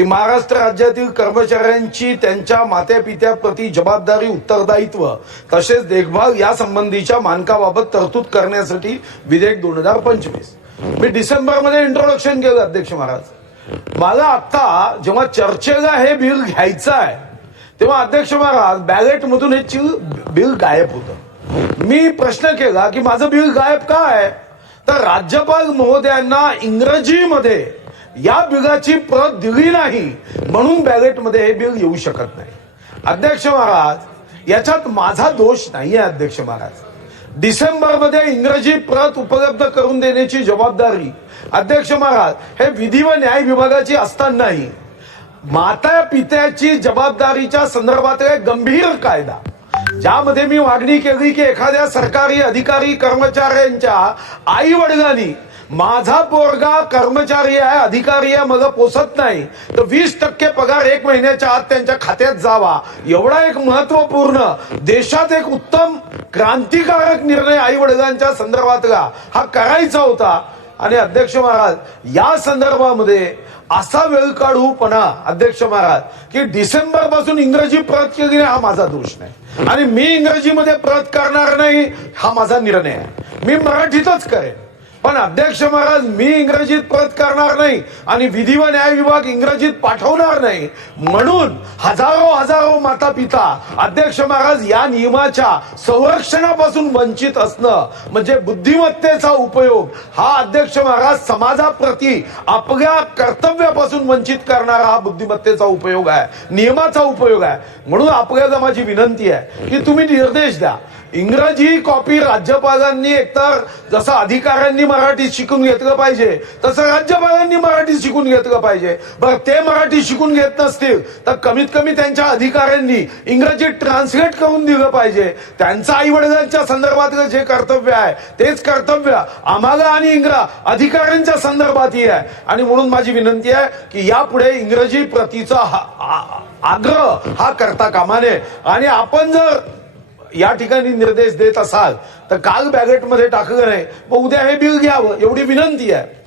की महाराष्ट्र राज्यातील कर्मचाऱ्यांची त्यांच्या मात्यापित्याप्रती जबाबदारी, उत्तरदायित्व तसेच देखभाल या संबंधीच्या मानकाबाबत तरतूद करण्यासाठी विधेयक 2025 मी डिसेंबरमध्ये इंट्रोडक्शन केलं. अध्यक्ष महाराज, मला आता जेव्हा चर्चेला हे बिल घ्यायचं आहे तेव्हा अध्यक्ष महाराज बॅलेटमधून हे बिल गायब होतं. मी प्रश्न केला की माझं बिल गायब का आहे, तर राज्यपाल महोदयांना इंग्रजीमध्ये या बिलाची प्रत दिली नाही म्हणून बॅलेटमध्ये हे बिल येऊ शकत नाही. अध्यक्ष महाराज, याच्यात माझा दोष नाहीये. अध्यक्ष महाराज, डिसेंबरमध्ये इंग्रजी प्रत उपलब्ध करून देण्याची जबाबदारी अध्यक्ष महाराज हे विधी व न्याय विभागाची असतानाही माता पित्याची जबाबदारीच्या संदर्भात एक गंभीर कायदा ज्यामध्ये मी मागणी केली की एखाद्या सरकारी अधिकारी कर्मचाऱ्यांच्या आई वडिलांनी माझा पोरगा कर्मचारी आहे, अधिकारी आहे, मला पोसत नाही तर 20% पगार 1 महिन्याच्या आत त्यांच्या खात्यात जावा, एवढा एक महत्वपूर्ण देशात एक उत्तम क्रांतिकारक निर्णय आई वडिलांच्या संदर्भातला हा करायचा होता. आणि अध्यक्ष महाराज, या संदर्भामध्ये असा वेळ काढूपणा अध्यक्ष महाराज की डिसेंबर पासून इंग्रजी प्रत केली नाही, हा माझा दोष नाही. आणि मी इंग्रजीमध्ये प्रत करणार नाही हा माझा निर्णय आहे. मी मराठीतच करेन. पण अध्यक्ष महाराज, मी इंग्रजीत प्रत करणार नाही आणि विधी व न्याय विभाग इंग्रजीत पाठवणार नाही म्हणून हजारो माता पिता अध्यक्ष महाराज या नियमाच्या संरक्षणापासून वंचित असणं म्हणजे बुद्धिमत्तेचा उपयोग हा अध्यक्ष महाराज समाजाप्रती आपल्या कर्तव्यापासून वंचित करणारा हा बुद्धिमत्तेचा उपयोग आहे, नियमाचा उपयोग आहे. म्हणून आपल्याला माझी विनंती आहे की तुम्ही निर्देश द्या. इंग्रजी कॉपी राज्यपालांनी एकतर जसं अधिकाऱ्यांनी मराठी शिकून घेतलं पाहिजे तसं राज्यपालांनी मराठी शिकून घेतलं पाहिजे. बरं, ते मराठी शिकून घेत नसतील तर कमीत कमी त्यांच्या अधिकाऱ्यांनी इंग्रजीत ट्रान्सलेट करून दिलं पाहिजे. त्यांचं आई वडिलांच्या संदर्भातलं जे कर्तव्य आहे तेच कर्तव्य आम्हाला आणि अधिकाऱ्यांच्या संदर्भातही आहे. आणि म्हणून माझी विनंती आहे की यापुढे इंग्रजी प्रतीचा आग्रह हा करता कामा नये. आणि आपण जर या ठिकाणी निर्देश देत असाल तर काल बॅलेटमध्ये टाकलं नाही, उद्या हे बिल घ्यावं एवढी विनंती आहे.